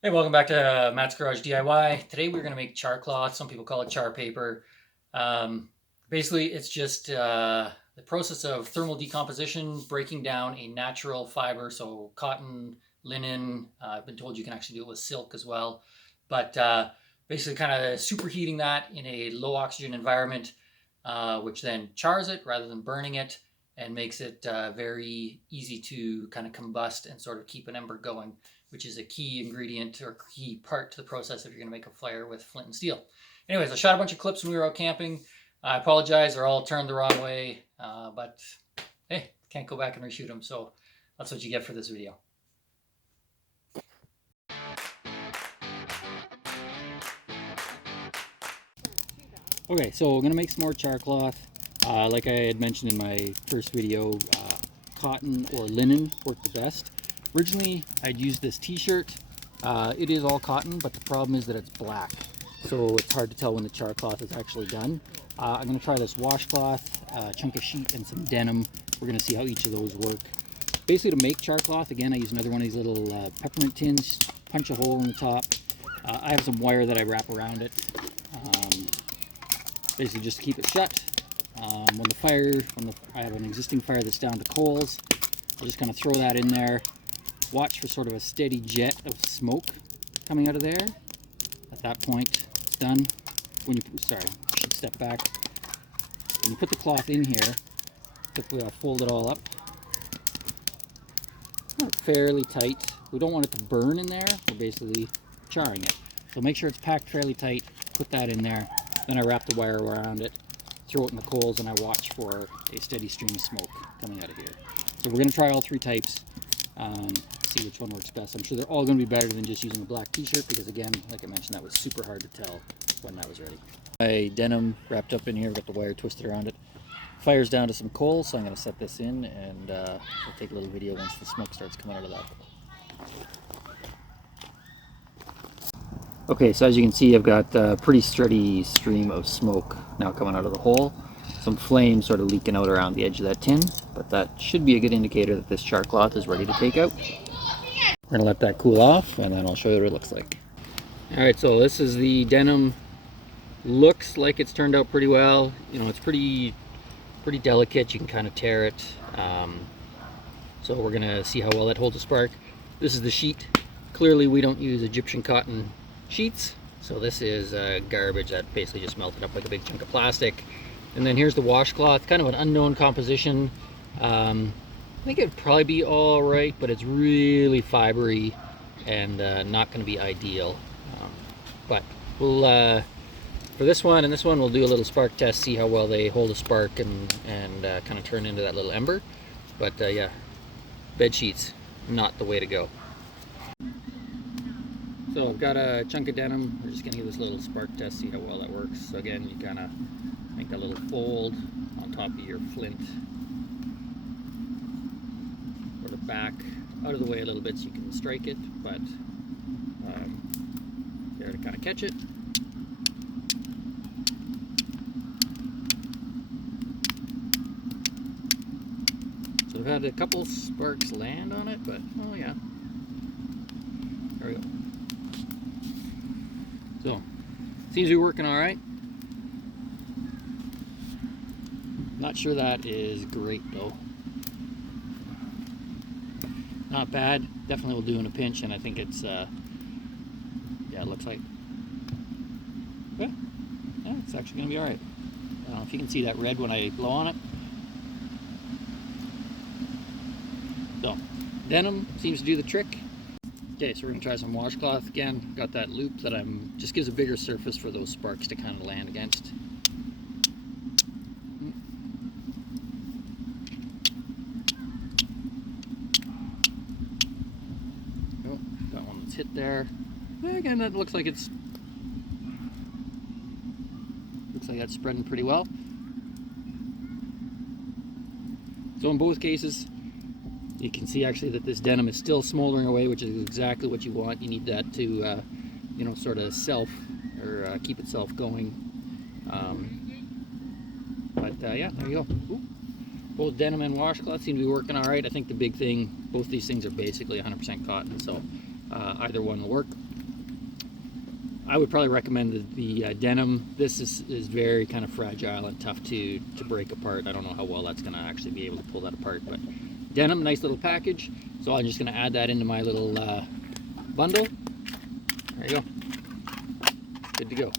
Hey, welcome back to Matt's Garage DIY. Today we're going to make char cloth. Some people call it char paper. Um, Basically, it's just the process of thermal decomposition, breaking down a natural fiber, so cotton, linen. I've been told you can actually do it with silk as well. But basically, kind of superheating that in a low oxygen environment, which then chars it rather than burning it and makes it very easy to kind of combust and sort of keep an ember going, which is a key ingredient or key part to the process if you're going to make a fire with flint and steel. Anyways, I shot a bunch of clips when we were out camping. I apologize, they're all turned the wrong way, but hey, can't go back and reshoot them, so that's what you get for this video. Okay, so we're going to make some more char cloth. Like I had mentioned in my first video, cotton or linen work the best. Originally, I'd used this t-shirt. It is all cotton, but the problem is that it's black. So it's hard to tell when the char cloth is actually done. I'm going to try this washcloth, a chunk of sheet, and some denim. We're going to see how each of those work. Basically, to make char cloth, again, I use another one of these little peppermint tins, punch a hole in the top. I have some wire that I wrap around it, basically just to keep it shut. I have an existing fire that's down to coals, I'll just kind of throw that in there. Watch for sort of a steady jet of smoke coming out of there. At that point, it's done. I should step back. When you put the cloth in here, fold it all up fairly tight. We don't want it to burn in there. We're basically charring it. So make sure it's packed fairly tight. Put that in there. Then I wrap the wire around it, throw it in the coals, and I watch for a steady stream of smoke coming out of here. So we're going to try all three types. See which one works best. I'm sure they're all going to be better than just using a black t-shirt because, again, like I mentioned, that was super hard to tell when that was ready. My denim wrapped up in here, got the wire twisted around it. Fire's down to some coals, so I'm going to set this in, and I'll take a little video once the smoke starts coming out of that. Okay, so as you can see, I've got a pretty steady stream of smoke now coming out of the hole. Some flame sort of leaking out around the edge of that tin, but that should be a good indicator that this char cloth is ready to take out. We're going to let that cool off, and then I'll show you what it looks like. Alright, so this is the denim. Looks like it's turned out pretty well. You know, it's pretty delicate. You can kind of tear it. So we're going to see how well that holds a spark. This is the sheet. Clearly we don't use Egyptian cotton sheets, so this is garbage that basically just melted up like a big chunk of plastic. And then here's the washcloth, kind of an unknown composition. I think it'd probably be all right, but it's really fibery and not going to be ideal. But we'll for this one and this one, we'll do a little spark test, see how well they hold a spark and kind of turn into that little ember. But yeah, bed sheets, not the way to go. So I've got a chunk of denim. We're just going to give this little spark test, see how well that works. So again, you kind of make that little fold on top of your flint. Sort of back out of the way a little bit so you can strike it, but there to kind of catch it. So I've had a couple sparks land on it, but oh yeah. There we go. So, seems to be working all right. Not sure that is great though. Not bad. Definitely will do in a pinch, and I think it's, yeah, it looks like, yeah, it's actually going to be all right. I don't know if you can see that red when I blow on it. So, denim seems to do the trick. Okay, so we're going to try some washcloth again. Got that loop that just gives a bigger surface for those sparks to kind of land against. Oh, got one that's hit there. Again, that looks like that's spreading pretty well. So in both cases, you can see actually that this denim is still smoldering away, which is exactly what you want. You need that to, you know, sort of keep itself going. Yeah, there you go. Ooh. Both denim and washcloth seem to be working all right. I think the big thing, both these things are basically 100% cotton, so either one will work. I would probably recommend the denim. This is very kind of fragile and tough to break apart. I don't know how well that's going to actually be able to pull that apart, but denim, nice little package. So I'm just going to add that into my little bundle. There you go. Good to go.